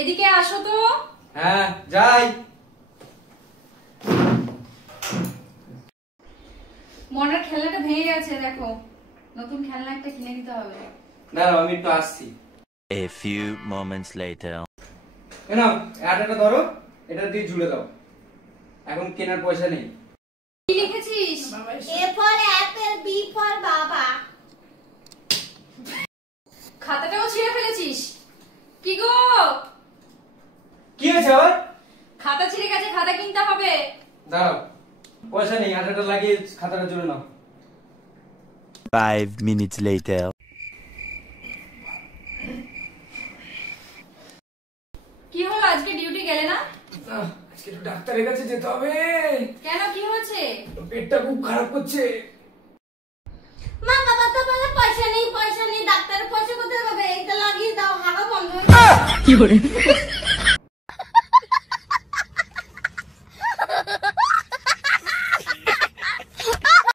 এদিকে আসো তো। হ্যাঁ যাই। মনের খেলনাটা ভেঙে গেছে, দেখো নতুন খেলনা একটা কিনে দিতে হবে। দাঁড়াও আমি একটু আসছি। A few moments later. নাও আটাটা ধরো, এটা দিয়ে ঝুলে দাও, এখন কেনার পয়সা নেই। কি লিখেছিস? A for apple, B for বাবা। খাতাটাও ছিঁড়ে ফেলেছিস, কি গো? কি হয়েছে আবার? খাতা ছিঁড়ে গেছে, খাতা কিনতে হবে। দাঁড়াও, পয়সা নেই, আটাটা লাগিয়ে খাতাটা জুড়ে নাও। 5 minutes later. কি হলো, আজকে ডিউটি গেলে না? আজকে একটু ডাক্তারের কাছে যেতে হবে। কেন, কি হয়েছে? পেটটা খুব খারাপ করছে। মা বাবা তো বলে পয়সা নেই, ডাক্তারের পয়সা কোথায় পাবে? এটা লাগিয়ে দাও, হাগা বন্ধ হয়ে যাবে।